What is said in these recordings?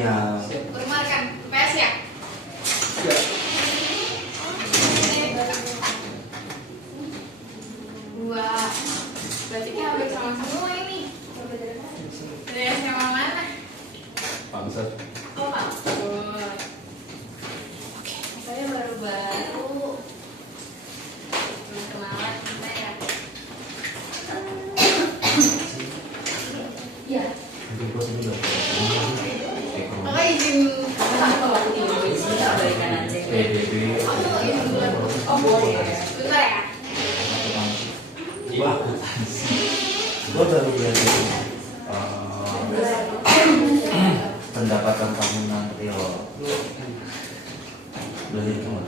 Iya. Umar kan PS ya? Iya. Dua. Berarti kita hampir sama semua ini. Dari SMA mana? Bangsat. Oh, bagus. Oke, saya baru-baru. Belum kenalan kita ya. Iya. Oke, izin berikan aja. PDB. aku izin dulu. Oh, boleh. Bentar ya. Wah, gue baru belajar pendapatan tahunan real. Belajar itu nggak?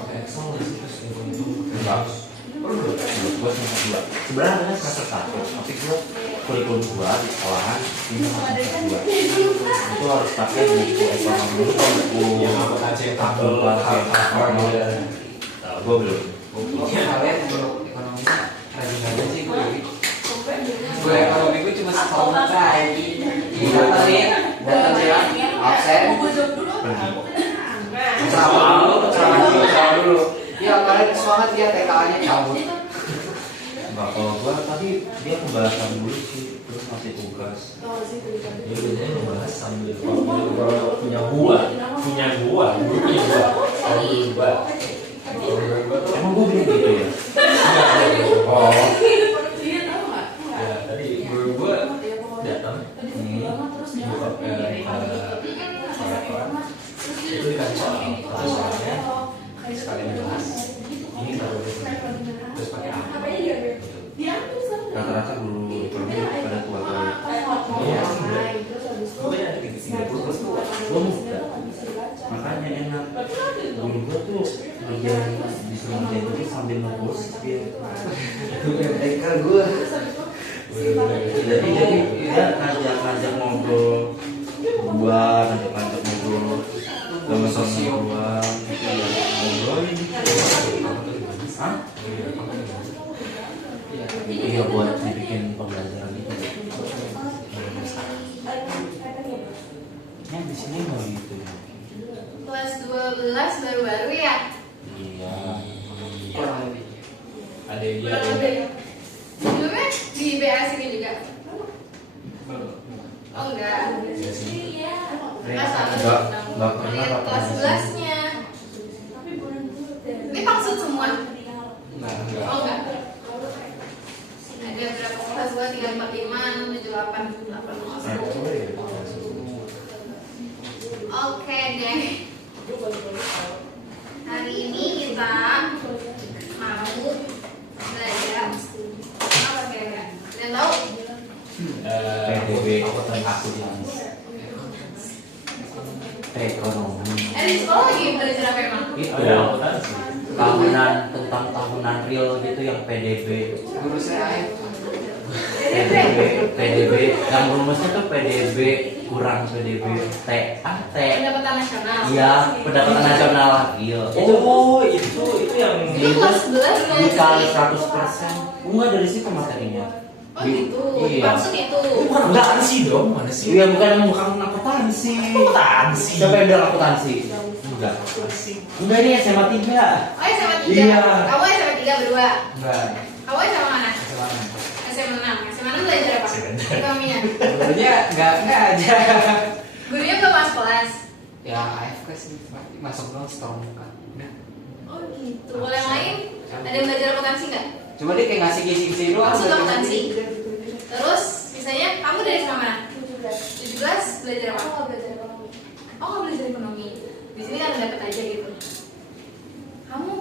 Pakai Excel itu bagus. Gue semester 2. Sebenarnya kan semester 1, tapi gue kurikulum 2 di sekolahan ini semester 2. Itu harus pakai buku ekonomi dulu kalau buku tabel gue belum. Kalian belum ekonomi rajin aja sih gue. Gue ekonomi gue cuma setahun kali. Datang absen. Sama dulu. Iya kalian semangat ya TKA-nya cabut. Enggak, kalau gua tadi dia pembahasan dulu sih, terus ngasih tugas. Dia biasanya ngebahas sambil kalau punya gua, dulu punya gua, kalau dulu gua. Emang gua bilang gitu ya? Oh. Ya tadi guru gua datang, buka itu dikasih soal, soalnya sekalian bahas ini taruh terus pakai apa? Rata-rata guru ekonomi pada tua-tua ya. Iya, gue ada 30 plus tua. Gua muda, makanya enak. Guru gua tuh ngajarin disuruh ngajarin itu sambil ngebos dia. TK gue. Jadi dia ngajak ngobrol, gua ngajak ngobrol sama gua, ngobrolin. Hah? Iya buat dibikin pembelajaran itu. Yang di sini nggak gitu. Kelas 12 baru-baru ya? Iya. Kurang lebih. Ada dia. Kurang lebih. Sebelumnya di BA sini juga? Oh enggak. Kelas Nggak pernah kelas 11-nya. Ini maksud semua? Nah, Oh enggak. Ada berapa kelas? 2, 3, 4, 5, 6, 7, 8, 8, 9. Oke deh. Hari ini kita mau belajar apa kira-kira? Kalian tahu? PDB akuntansi ekonomi. Di sekolah lagi belajar apa emang? Itu Ada akuntansi. tahunan tentang tahunan real gitu yang PDB. guru saya PDB yang rumusnya tuh PDB kurang PDB T. Pendapatan nasional. Iya, pendapatan nasional. Iya. Oh, itu yang Itu kelas 11 kan? dikali 100%. Enggak dari situ materinya. Oh gitu. Iya. Maksud itu. bukan akuntansi dong, mana sih? Iya, bukan akuntansi. Akuntansi. Siapa yang bilang akuntansi? Enggak. Enggak, ini SMA 3. Oh SMA 3. Iya. Kamu SMA 3 berdua. enggak Kamu SMA mana? SMA 6. SMA 6 belajar apa? Ekonominya. gurunya enggak aja. Gurunya belum masuk kelas. Ya AFK sih masuk dong setahun kan. Udah. Oh gitu. Kalau yang lain ada yang belajar akuntansi nggak? Cuma dia kayak ngasih kisi-kisi doang. Maksud akuntansi. Terus sisanya kamu dari SMA mana? 17 belajar apa? Oh nggak belajar ekonomi. Di sini kan dapat aja gitu. Kamu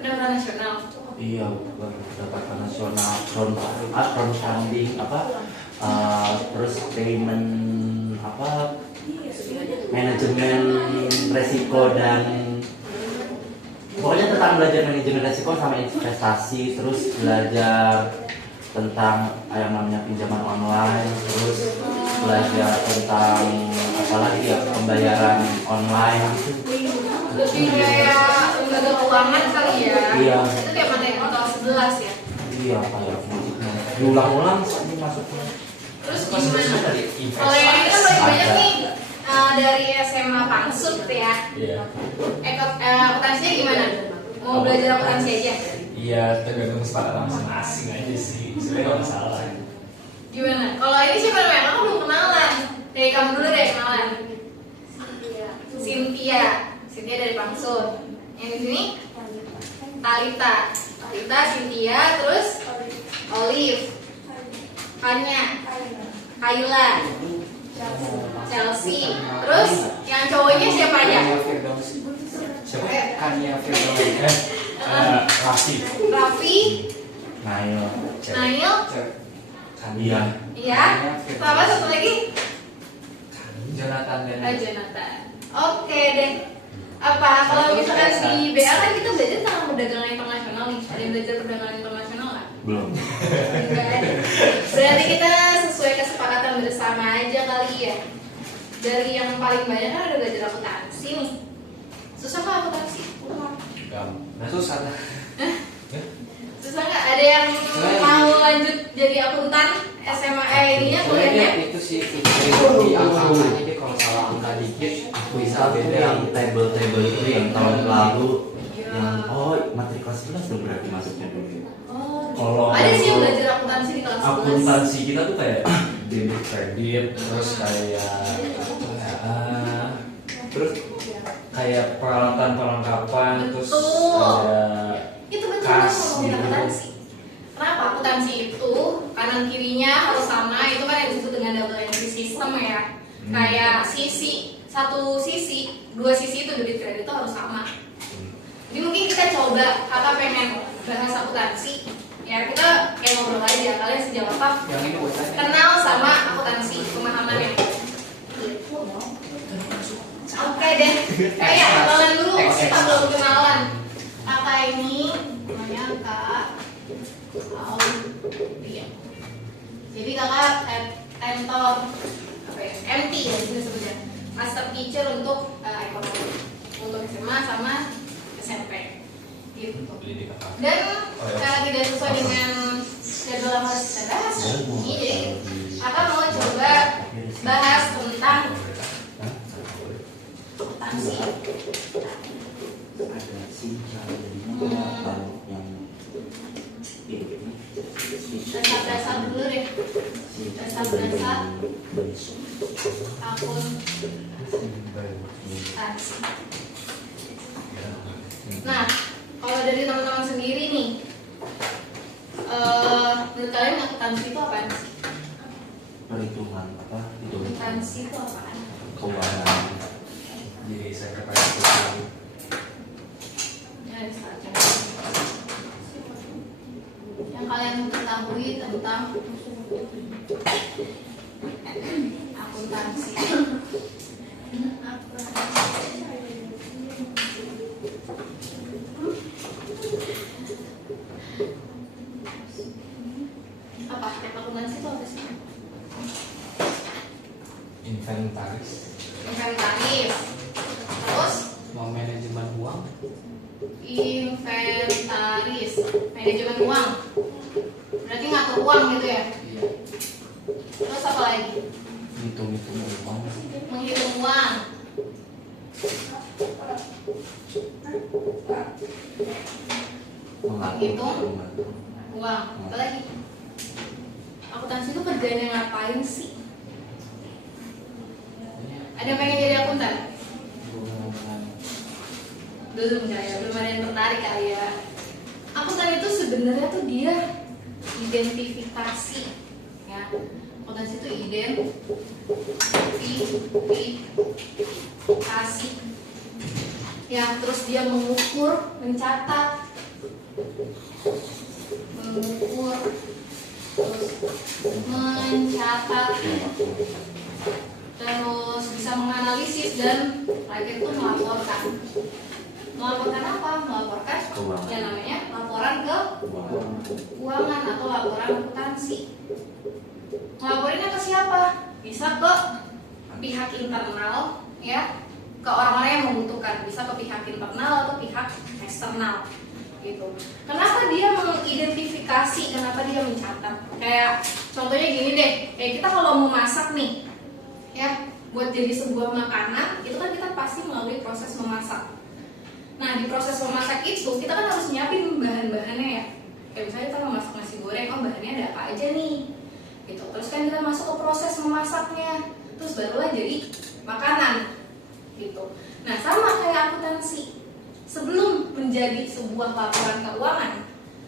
pendapatan nasional. Iya, bukan pendapatan nasional, crowdfunding apa? Terus payment apa? Manajemen resiko dan pokoknya tentang belajar manajemen resiko sama investasi, terus belajar tentang yang namanya pinjaman online, terus belajar tentang apa lagi ya, pembayaran online. Lebih kayak lembaga keuangan kali ya. Iya. Itu kayak materi kelas 11 ya. Iya, kayak musiknya diulang-ulang sih masuknya. Terus gimana? Kalau yang ini kan paling banyak nih dari SMA Pangsut ya. Iya. Akuntansinya gimana? Mau belajar akuntansi aja? Iya, tergantung kesepakatan masing-masing aja sih. Sebenarnya nggak masalah. Gimana? Kalau ini siapa namanya? Kamu belum kenalan. Dari kamu dulu deh kenalan. Cynthia. Cynthia dari Pangsut. Yang di sini Talita. Talita, Cynthia, terus Olive. Kanya. Kayla. Chelsea. Terus yang cowoknya siapa aja? Kania Firdausi. Siapa? Kania Firdausi. Raffi. Raffi. Nail. Nail. Iya. Iya. Sama satu lagi? Jonathan dan Jonathan. Oke deh. Apa kalau misalkan di BA kan kita belajar tentang perdagangan internasional nih. Ada yang belajar perdagangan internasional nggak? Belum. Enggak ada. Berarti kita sesuai kesepakatan bersama aja kali ya. Dari yang paling banyak kan ada belajar akuntansi nih. Susah nggak akuntansi? Nah susah lah. Susah nggak? Ada yang mau lanjut jadi akuntan SMA ininya kuliahnya? Itu sih di angka-angkanya dia kalau salah angka dikit bisa beda. Yang table itu yang tahun lalu yang materi kelas 11 tuh berarti masuknya dulu. Kalau Ada sih yang belajar akuntansi di kelas 11. akuntansi kita tuh kayak debit kredit, terus terus kayak peralatan perlengkapan, terus Betul. ada Itu betul kas ngomongin gitu. akuntansi. Kenapa akuntansi itu kanan kirinya harus sama, itu kan yang disebut dengan double entry system ya. Kayak satu sisi, dua sisi itu debit kredit itu harus sama. Jadi mungkin kita coba, kakak pengen bahas akuntansi, ya kita kayak ngobrol aja, kalian sejauh apa Yang ini buat saya. kenal sama akuntansi, pemahamannya. Oke deh, kayak kenalan dulu, kita belum kenalan. Kakak ini namanya Kak Aulia. Jadi kakak mentor apa ya? MT ya sini sebutnya, Master Teacher untuk ekonomi untuk SMA sama SMP gitu. Dan karena tidak sesuai dengan jadwal yang harus kita bahas ini, jadi kakak mau coba bahas tentang akuntansi. Ada sinyal yang Dasar-dasar dulu deh. Dasar-dasar akuntansi. Nah, kalau dari teman-teman sendiri nih, menurut kalian akuntansi itu apaan sih? perhitungan itu Akuntansi itu apaan? keuangan. Jadi sekretaris keuangan. Ya, misalnya. Yang kalian ketahui tentang akuntansi. Apa? Akuntansi itu apa sih? Inventaris. Inventaris. Terus Mau manajemen uang. inventaris, manajemen uang. Berarti ngatur uang gitu ya? Iya. Terus apa lagi? Hitung-hitung uang. Menghitung uang. Menghitung uang. Apa lagi? Akuntansi itu kerjanya ngapain sih? Ada yang pengen jadi akuntan? Belum ya, belum ada yang tertarik kali ya. Akuntan itu sebenarnya tuh dia identifikasi, ya. Akuntansi itu identifikasi, ya. Terus dia mengukur, mencatat, terus bisa menganalisis dan terakhir itu melaporkan. Melaporkan apa? Melaporkan Keuangan. yang namanya laporan ke keuangan atau laporan akuntansi. Ngelaporinnya ke siapa? Bisa ke pihak internal, ya, ke orang-orang yang membutuhkan. Bisa ke pihak internal atau pihak eksternal, gitu. Kenapa dia mengidentifikasi? Kenapa dia mencatat? Kayak contohnya gini deh, kayak kita kalau mau masak nih, ya, buat jadi sebuah makanan itu kan kita pasti melalui proses memasak. Nah di proses memasak itu kita kan harus nyiapin bahan-bahannya ya. Kayak misalnya kita mau masak nasi goreng, oh bahannya ada apa aja nih gitu. Terus kan kita masuk ke proses memasaknya, terus barulah jadi makanan gitu. Nah sama kayak akuntansi, sebelum menjadi sebuah laporan keuangan,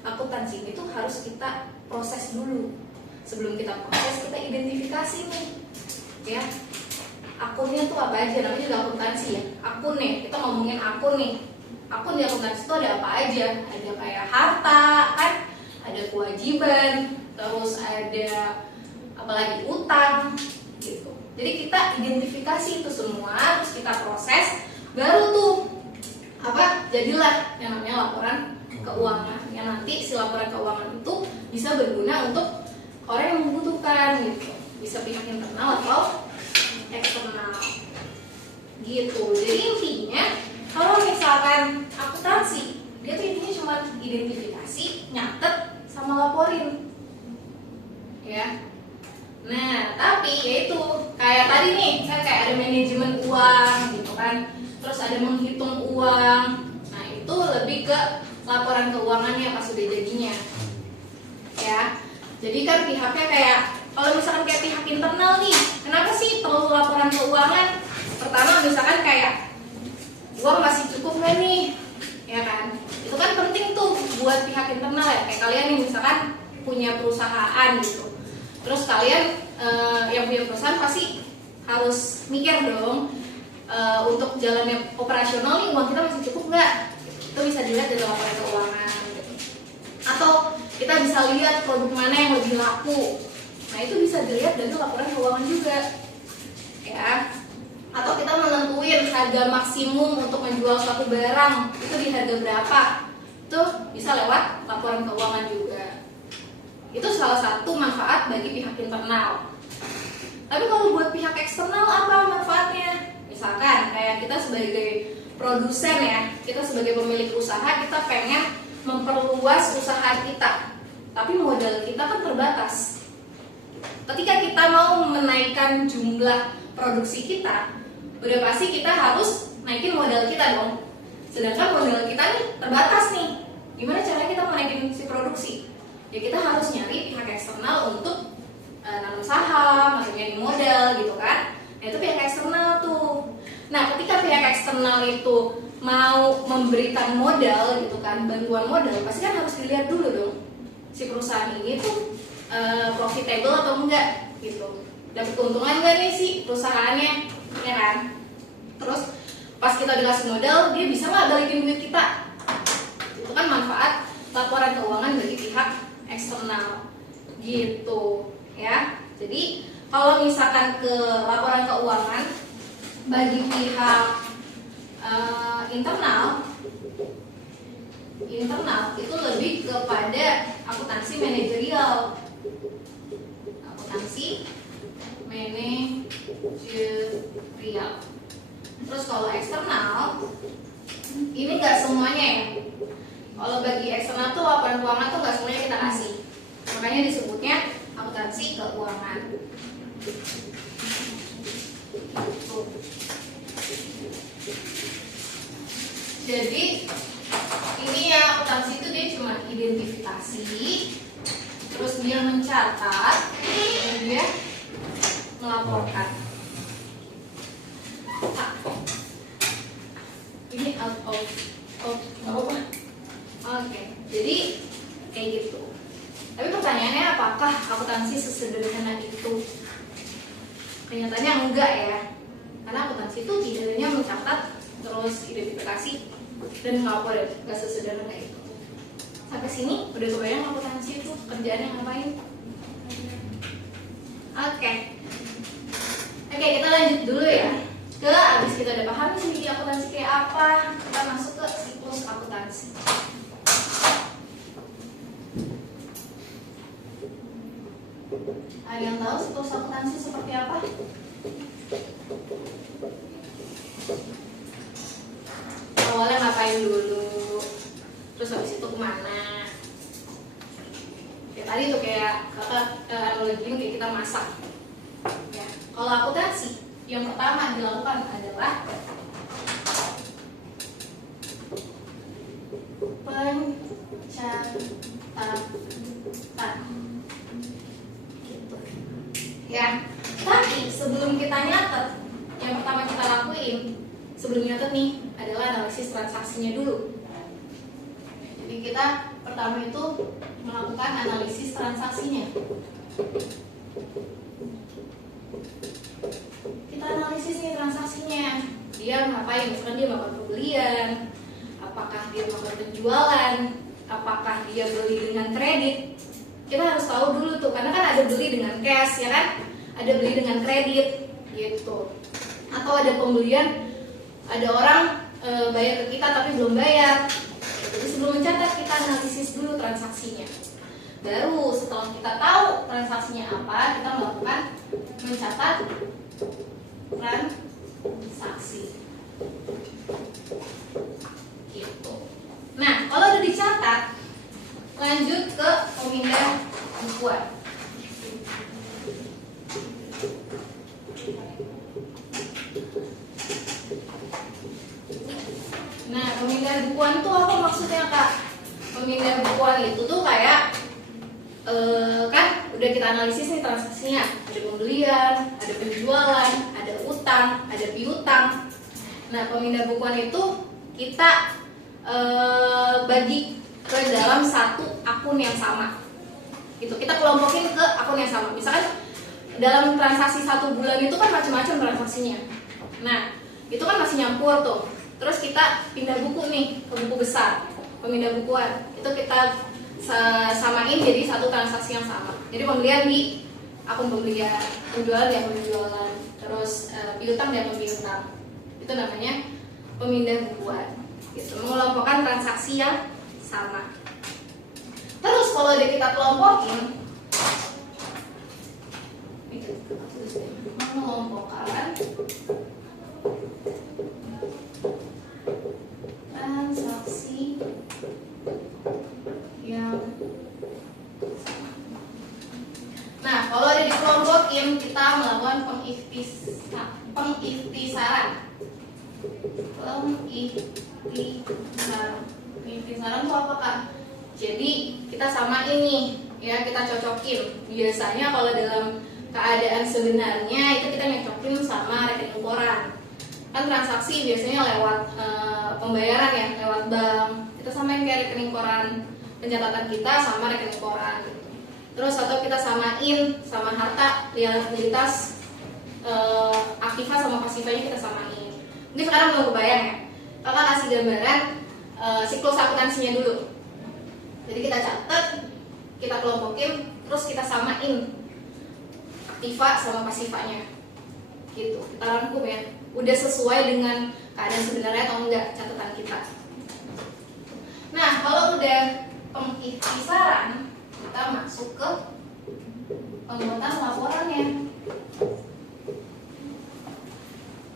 akuntansi itu harus kita proses dulu. Sebelum kita proses, kita identifikasi nih ya, akunnya tuh apa aja, namanya juga akuntansi ya. Akun nih, kita ngomongin akun nih. Akun di akuntansi itu ada apa aja? Ada kayak harta kan, ada kewajiban, terus ada apalagi utang gitu. Jadi kita identifikasi itu semua, terus kita proses, baru tuh apa? Jadilah yang namanya laporan keuangan. Yang nanti si laporan keuangan itu bisa berguna untuk orang yang membutuhkan gitu. Bisa pihak internal atau eksternal gitu. Jadi intinya kalau misalkan akuntansi, dia tuh intinya cuma identifikasi, nyatet, sama laporin ya. Nah tapi yaitu kayak tadi nih kan, kayak ada manajemen uang gitu kan, terus ada menghitung uang. Nah itu lebih ke laporan keuangannya pas sudah jadinya ya. Jadi kan pihaknya kayak, kalau misalkan kayak pihak internal nih, kenapa sih perlu laporan keuangan? Pertama misalkan kayak uang masih cukup nggak nih, ya kan? Itu kan penting tuh buat pihak internal ya. Kayak kalian nih misalkan punya perusahaan gitu, terus kalian yang punya perusahaan pasti harus mikir dong, untuk jalannya operasional nih uang kita masih cukup nggak? Itu bisa dilihat dari laporan keuangan gitu. Atau kita bisa lihat produk mana yang lebih laku. Nah itu bisa dilihat dari laporan keuangan juga ya. Atau kita menentuin harga maksimum untuk menjual suatu barang itu di harga berapa, itu bisa lewat laporan keuangan juga. Itu salah satu manfaat bagi pihak internal. Tapi kalau buat pihak eksternal apa manfaatnya? Misalkan kayak kita sebagai produsen ya, kita sebagai pemilik usaha, kita pengen memperluas usaha kita, tapi modal kita kan terbatas. Ketika kita mau menaikkan jumlah produksi kita, udah pasti kita harus naikin modal kita dong. Sedangkan modal kita nih terbatas nih. Gimana caranya kita menaikin si produksi? Ya kita harus nyari pihak eksternal untuk nanam saham atau nyari modal gitu kan. Nah itu pihak eksternal tuh. Nah ketika pihak eksternal itu mau memberikan modal gitu kan, bantuan modal, pasti kan harus dilihat dulu dong si perusahaan ini tuh profitable atau enggak gitu, dapat keuntungan enggak nih si perusahaannya ya kan. Terus pas kita dikasih modal, dia bisa nggak balikin duit kita? Itu kan manfaat laporan keuangan bagi pihak eksternal gitu ya. Jadi kalau misalkan ke laporan keuangan bagi pihak internal itu lebih kepada akuntansi manajerial. Terus kalau eksternal ini nggak semuanya ya. Kalau bagi eksternal tuh laporan keuangan tuh nggak semuanya kita kasih. Makanya disebutnya akuntansi keuangan. Jadi ini ya, akuntansi itu dia cuma identifikasi, terus dia mencatat, dan dia melaporkan. Ini out of apa? Oke, jadi kayak gitu. Tapi pertanyaannya, apakah akuntansi sesederhana itu? Kenyataannya enggak ya, karena akuntansi itu tidak hanya mencatat, terus identifikasi dan melapor, nggak sesederhana itu. Sampai sini udah kebayang akuntansi itu kerjaannya ngapain? Oke, kita lanjut dulu ya. Abis kita udah paham sih akuntansi kayak apa, kita masuk ke siklus akuntansi. Ada yang tahu siklus akuntansi seperti apa? Awalnya ngapain dulu, terus habis itu kemana? Ya tadi tuh kayak analoginya kayak kita masak. Ya, kalau akuntansi Yang pertama dilakukan adalah pencatatan. Gitu. Ya. Tapi sebelum kita nyatet, yang pertama kita lakuin sebelum nyatet nih adalah analisis transaksinya dulu. Jadi kita pertama itu melakukan analisis transaksinya. Kita analisis nih transaksinya. Dia ngapain? Misalkan dia melakukan pembelian, apakah dia melakukan penjualan, apakah dia beli dengan kredit. Kita harus tahu dulu tuh, karena kan ada beli dengan cash, ya kan? Ada beli dengan kredit, gitu. Atau ada pembelian, ada orang bayar ke kita tapi belum bayar. Jadi sebelum mencatat kita analisis dulu transaksinya. Baru setelah kita tahu transaksinya apa, kita melakukan mencatat transaksi. Gitu. Nah, kalau udah dicatat, lanjut ke pemindah bukuan. Nah, pemindah bukuan itu apa maksudnya, Kak? Pemindah bukuan itu tuh kayak kan udah kita analisis nih transaksinya. Ada pembelian, ada penjualan, ada utang, ada piutang. Nah, pemindah bukuan itu kita bagi ke dalam satu akun yang sama. Gitu. Kita kelompokin ke akun yang sama. Misalkan dalam transaksi 1 bulan itu kan macam-macam transaksinya. Nah, itu kan masih nyampur tuh. Terus kita pindah buku nih ke buku besar, pemindah bukuan. Itu kita samain jadi satu transaksi yang sama. Jadi pembelian di akun pembelian, penjualan di akun penjualan, terus piutang di akun piutang. Itu namanya pemindah bukuan. Gitu, mengelompokkan transaksi yang sama. Terus kalau udah kita kelompokin, mengelompokkan transaksi yang sama. Nah, kalau udah dikelompokin, kita melakukan pengikhtisaran. Pengikhtisaran itu apa, Kak? Jadi kita samain nih, ya kita cocokin. Biasanya kalau dalam keadaan sebenarnya itu kita nyocokin sama rekening koran. Kan transaksi biasanya lewat pembayaran ya, lewat bank. Kita samain kayak rekening koran pencatatan kita sama rekening koran gitu. Terus atau kita samain sama harta liabilitas aktiva sama pasifanya kita samain. Mungkin sekarang belum kebayang ya. Kakak kasih gambaran siklus akuntansinya dulu. Jadi kita catat, kita kelompokin, terus kita samain aktiva sama pasifanya. Gitu. Kita rangkum ya. Udah sesuai dengan keadaan sebenarnya atau enggak catatan kita. Nah, kalau udah pengikhtisaran, kita masuk ke pembuatan laporannya.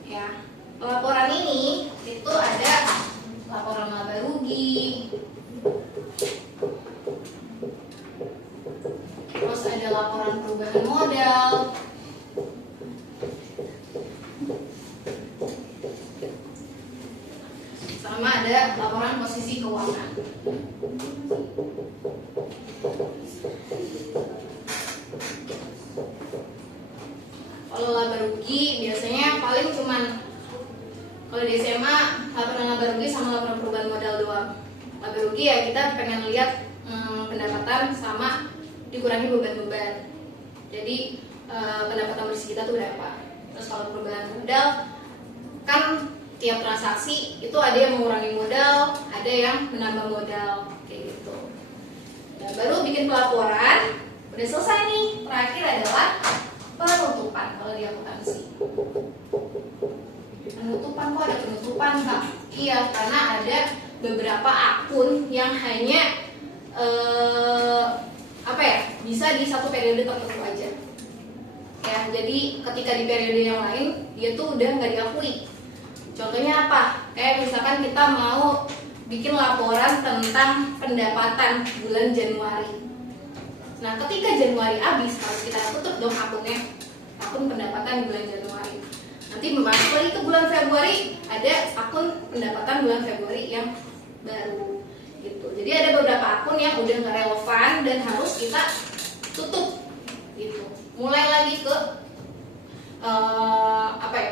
Ya, laporan ini itu ada laporan laba rugi, terus ada laporan perubahan modal, sama ada laporan posisi keuangan. Kalau laba rugi biasanya paling cuman kalau di SMA laporan laba rugi sama laporan perubahan modal doang. Laba rugi ya kita pengen lihat pendapatan sama dikurangi beban-beban. Jadi pendapatan bersih kita tuh berapa. Terus kalau perubahan modal kan tiap transaksi itu ada yang mengurangi modal, ada yang menambah modal kayak gitu. Nah, baru bikin pelaporan, udah selesai nih. Terakhir adalah penutupan kalau di akuntansi. Penutupan, kok ada penutupan, Kak? Iya, karena ada beberapa akun yang hanya bisa di satu periode tertentu aja. Ya, jadi ketika di periode yang lain dia tuh udah nggak diakui. Contohnya apa? Kayak misalkan kita mau bikin laporan tentang pendapatan bulan Januari. Nah, ketika Januari habis, harus kita tutup dong akunnya, akun pendapatan bulan Januari. Nanti masuk lagi ke bulan Februari, ada akun pendapatan bulan Februari yang baru gitu. Jadi ada beberapa akun yang udah nggak relevan dan harus kita tutup gitu. Mulai lagi ke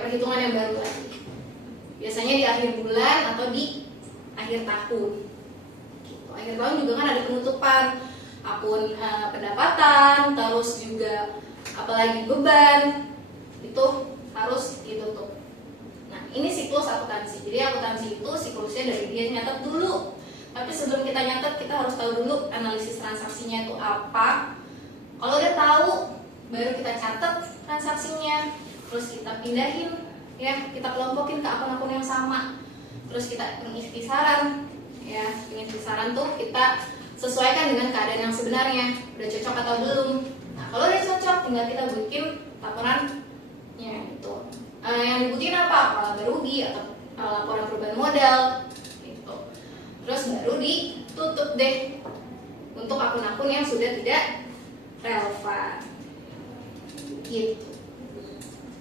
perhitungan yang baru lagi. Biasanya di akhir bulan atau di akhir tahun. Gitu. Akhir tahun juga kan ada penutupan akun pendapatan, terus juga apalagi beban itu harus ditutup. Nah, ini siklus akuntansi. Jadi akuntansi itu siklusnya dari dia nyatet dulu. Tapi sebelum kita nyatet, kita harus tahu dulu analisis transaksinya itu apa. Kalau udah tahu, baru kita catat transaksinya, terus kita pindahin, ya, kita kelompokin ke akun-akun yang sama. Terus kita pengikhtisaran, ya, pengikhtisaran tuh kita sesuaikan dengan keadaan yang sebenarnya. Udah cocok atau belum? Nah, kalau udah cocok, tinggal kita bikin laporannya itu. Yang dibutuhin apa? Laba rugi atau laporan perubahan modal, gitu. Terus baru ditutup deh untuk akun-akun yang sudah tidak relevan. Gitu.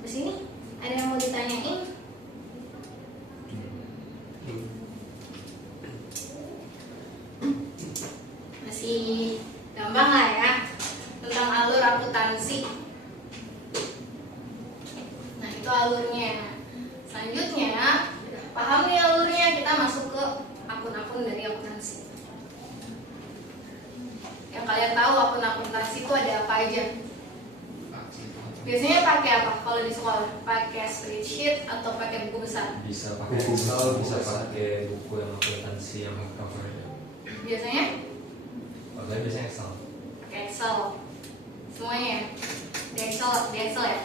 Di sini ada yang mau ditanyain? Masih gampang lah ya tentang alur akuntansi. Nah, itu alurnya. Selanjutnya, paham nih alurnya, kita masuk ke akun-akun dari akuntansi. Yang kalian tahu akun akuntansi itu ada apa aja? Biasanya pakai apa kalau di sekolah? Pakai spreadsheet atau pakai buku besar? Bisa pakai Excel, bisa pakai buku yang akuntansi yang covernya. Biasanya? Kalau saya biasanya Excel. Pakai Excel. Semuanya ya? Di Excel ya?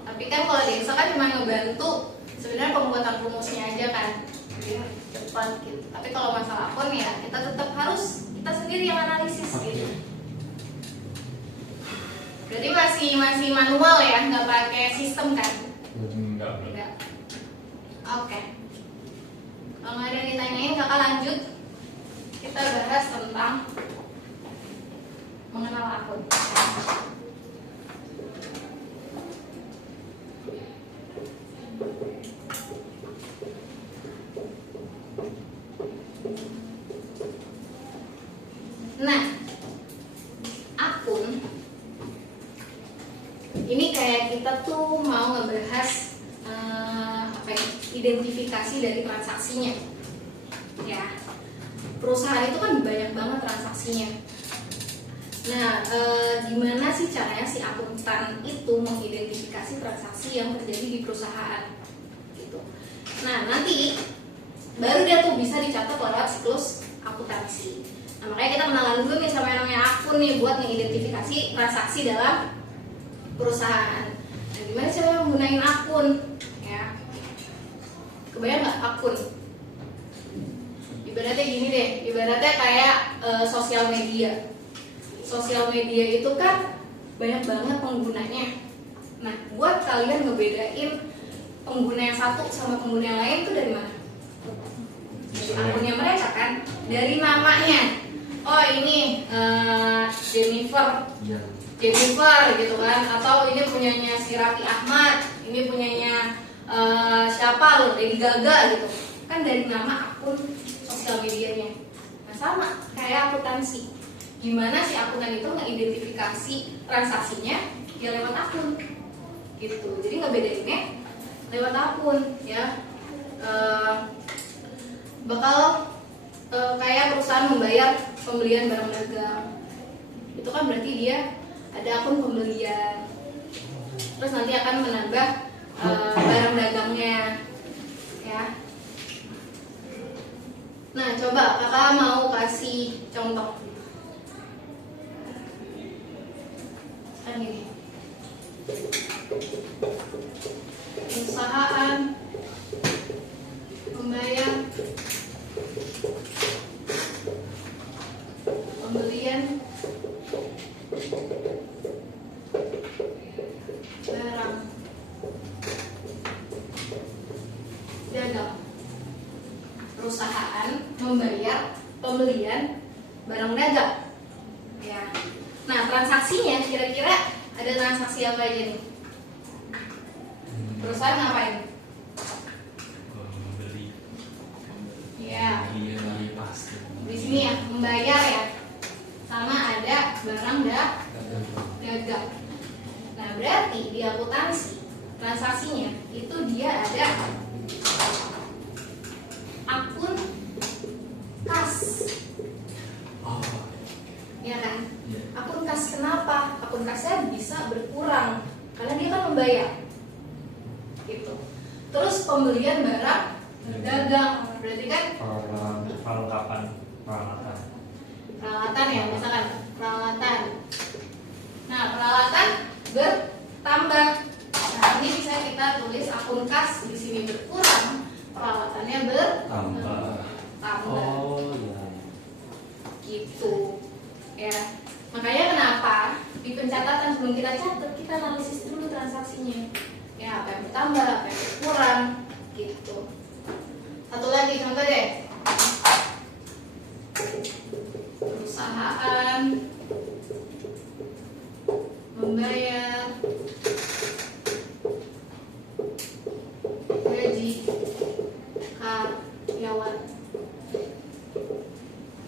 Tapi kan kalau di Excel kan cuma ngebantu sebenarnya pembuatan rumusnya aja kan, jadi cepat gitu. Tapi kalau masalah akun ya kita tetap harus kita sendiri yang analisis gitu. Berarti masih manual ya, nggak pakai sistem kan? Enggak. Oke. Kalau nggak ada yang ditanyain, kakak lanjut. Kita bahas tentang mengenal akun. Nah, akun ini kayak kita tuh mau ngebahas identifikasi dari transaksinya. Ya, perusahaan itu kan banyak banget transaksinya. Nah, gimana sih caranya si akuntan itu mengidentifikasi transaksi yang terjadi di perusahaan? Gitu. Nah, nanti baru dia tuh bisa dicatat lewat siklus akuntansi. Nah, makanya kita kenalan dulu nih sama yang namanya akun nih buat mengidentifikasi transaksi dalam perusahaan. Nah, gimana cara menggunakan akun? Ya, kebayang nggak akun? Ibaratnya gini deh, ibaratnya kayak sosial media. Sosial media itu kan banyak banget penggunanya. Nah, buat kalian ngebedain pengguna yang satu sama pengguna yang lain itu dari mana? Dari akunnya mereka kan, dari namanya. Oh, ini Jennifer gitu kan, atau ini punyanya si Raffi Ahmad, ini punyanya siapa loh, Lady Gaga gitu. Kan dari nama akun sosial medianya. Nah, sama kayak akuntansi. Gimana si akuntan itu mengidentifikasi transaksinya ya lewat akun gitu. Jadi ngebedainnya lewat akun ya. Bakal kayak perusahaan membayar pembelian barang dagang, itu kan berarti dia ada akun pembelian, terus nanti akan menambah barang dagangnya ya. Nah, coba kakak mau kasih contoh. Kan gini, perusahaan membayar pembelian barang dagang. Perusahaan membayar pembelian barang dagang ya. Nah, transaksinya kira-kira ada transaksi apa aja nih? Perusahaan ngapain? Membeli. Ya, Iya, pasti. di sini ya membayar ya. Sama ada barang dagang. Nah, berarti di akuntansi transaksinya itu dia ada akun kas. Oh, Ya kan? iya. Akun kas kenapa? Akun kasnya bisa berkurang karena dia kan membayar. Gitu. Terus pembelian barang dagang berarti kan Perlengkapan peralatan. peralatan ya, misalkan peralatan. Nah, peralatan bertambah. Nah, ini bisa kita tulis akun kas di sini berkurang, peralatannya bertambah. Oh iya. Gitu. Ya. Makanya kenapa di pencatatan sebelum kita catat kita analisis dulu transaksinya. Ya, apa yang bertambah, apa yang berkurang, gitu. Satu lagi contoh deh. Perusahaan membayar gaji karyawan.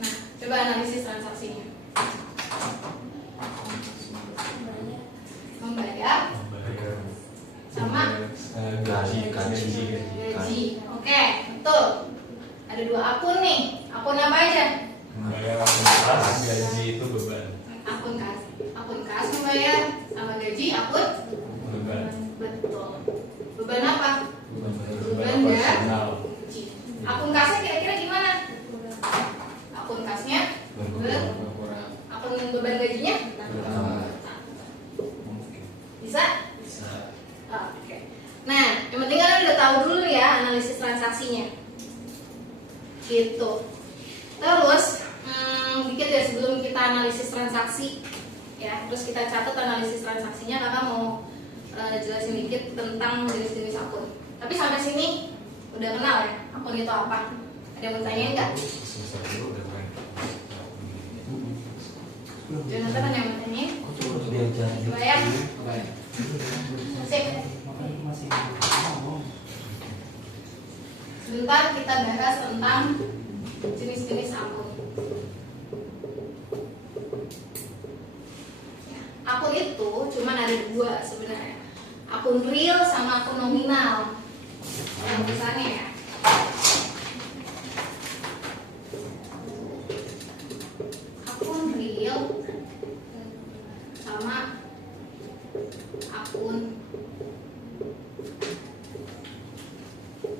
Nah, coba analisis transaksinya. Membayar sama gaji. Oke, betul. Ada dua akun nih. Akun apa aja? Bayar akun kas, gaji itu beban. Akun kas membayar sama gaji akun Beban. betul. Beban apa? Beban operasional. Gaji. Akun kasnya kira-kira gimana? Akun kasnya akun beban gajinya bisa? Oke. Nah, yang penting kalian udah tahu dulu ya analisis transaksinya. Gitu. Terus dikit ya sebelum kita analisis transaksi ya, terus kita catat analisis transaksinya. Kakak mau jelasin dikit tentang jenis-jenis akun. Tapi sampai sini udah kenal ya akun itu apa? Ada yang mau tanyain nggak? Jonathan ada yang mau tanyain? Coba ya. Sip. Sebentar kita bahas tentang jenis-jenis akun. Akun itu cuma ada dua sebenarnya. Akun real sama akun nominal. Yang tulisannya ya. Akun real sama akun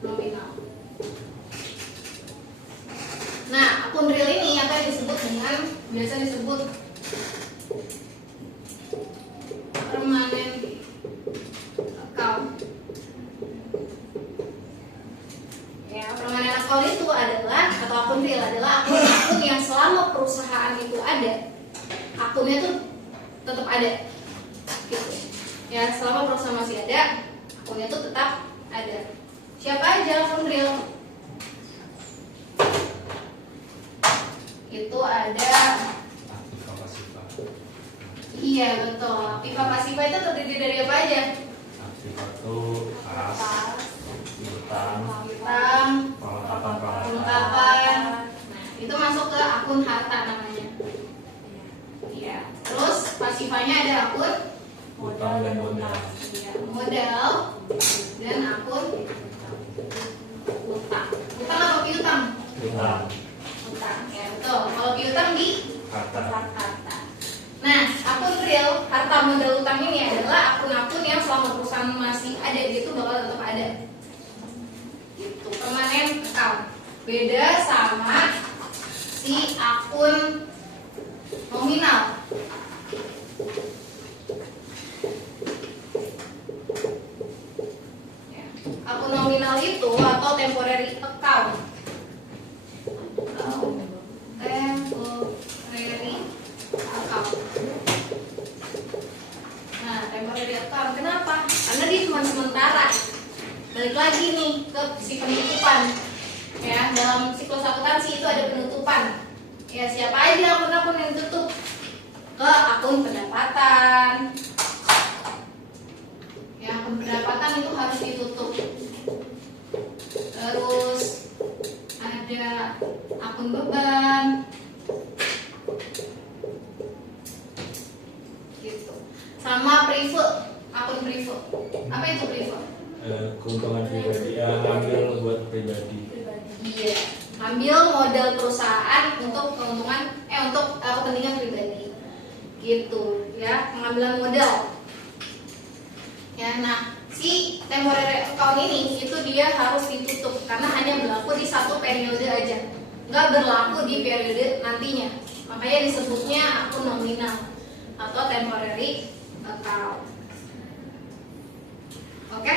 nominal. Nah, akun real ini akan disebut dengan biasa disebut permanent account. Ya, permanent account itu adalah atau akun real adalah akun-akun yang selama perusahaan itu ada, akunnya tuh tetap ada. Gitu. Ya, selama perusahaan masih ada, akunnya tuh tetap ada. Siapa aja akun real? Itu ada. Iya betul. Aktiva pasiva itu terdiri dari apa aja? Aktiva itu kas, utang, perlengkapan. Nah, itu masuk ke akun harta namanya. Iya. Terus pasivanya ada akun utang dan modal. Iya, modal dan akun utang. Utang apa piutang? Utang. Utang. Ya betul. Kalau piutang di Harta. harta. Nah, akun real, harta modal utang ini adalah akun-akun yang selama perusahaan masih ada, itu bakal tetap ada. Gitu, permanent account. Beda sama si akun nominal. Ya, akun nominal itu atau temporary account. Temporary account. Nah, temporary account kenapa? Karena dia cuma sementara. Balik lagi nih ke si penutupan. Ya, dalam siklus akuntansi itu ada penutupan. Ya, siapa aja akun-akun yang ditutup? Ke akun pendapatan. Ya, akun pendapatan pendapatan itu harus ditutup. Terus ada akun beban gitu, sama private, akun private. Apa itu private? Keuntungan pribadi, ngambil buat pribadi. Iya, ambil modal perusahaan untuk keuntungan untuk kepentingan pribadi gitu ya, pengambilan modal ya. Nah, si temporary account ini itu dia harus ditutup karena hanya berlaku di satu periode aja, nggak berlaku di periode nantinya, makanya disebutnya akun nominal atau temporary account. Oke,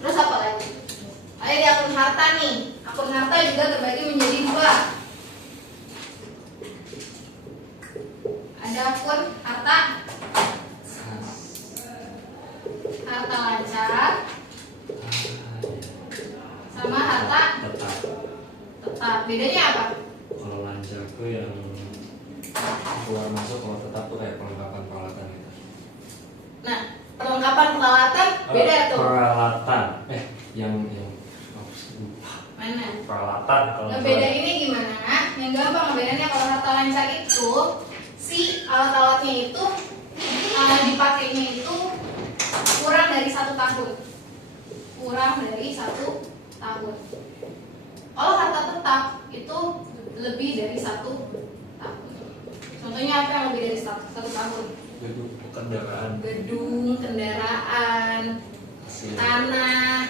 terus apa lagi? Ada di akun harta nih. Akun harta juga terbagi menjadi dua. Ada akun harta lancar sama harta tetap. Bedanya apa? Kalau lancar tuh yang keluar masuk, kalau tetap tuh kayak perlengkapan peralatan gitu. Nah, perlengkapan peralatan beda tuh. Peralatan, yang Mana? peralatan kalau Ngebeda ini gimana? Yang gampang ngebedainnya kalau harta lancar itu si alat-alatnya itu dipakainya itu kurang dari 1 tahun. Kurang dari 1 tahun. Kalau harta tetap itu lebih dari 1 tahun. Contohnya apa yang lebih dari 1 tahun? gedung kendaraan, Gedung, kendaraan, tanah,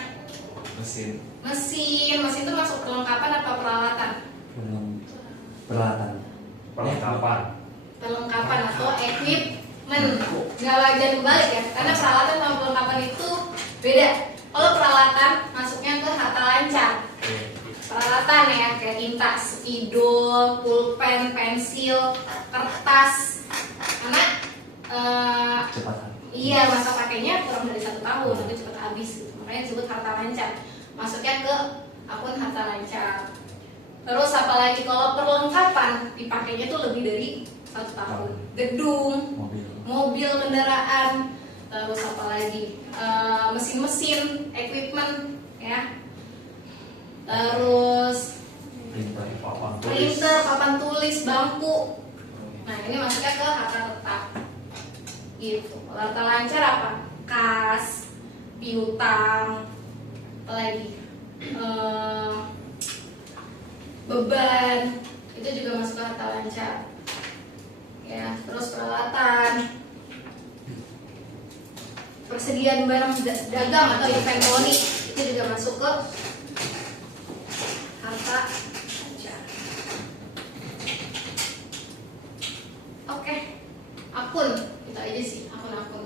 Mesin. mesin itu masuk perlengkapan atau peralatan? Peralatan. Perlengkapan atau equipment. Nggak wajar kebalik ya, karena peralatan sama perlengkapan itu beda. Kalau peralatan masuknya ke harta lancar. Peralatan ya, kayak tinta, spidol, pulpen, pensil, kertas. Karena Cepat. iya, masa pakainya kurang dari 1 tahun, nanti cepat habis gitu. Makanya disebut harta lancar. Masuknya ke akun harta lancar. Terus apalagi kalau perlengkapan dipakainya tuh lebih dari 1 tahun. Gedung, mobil, kendaraan. Terus apalagi mesin-mesin, equipment ya. Terus printer, papan tulis, bangku. Nah, ini masuknya ke harta tetap. Gitu. Kalau harta lancar apa? Kas, piutang, apalagi beban, itu juga masuk ke harta lancar. Ya, terus peralatan, persediaan barang dagang atau inventory itu juga masuk ke harta lancar. Oke, akun, itu aja sih akun-akun.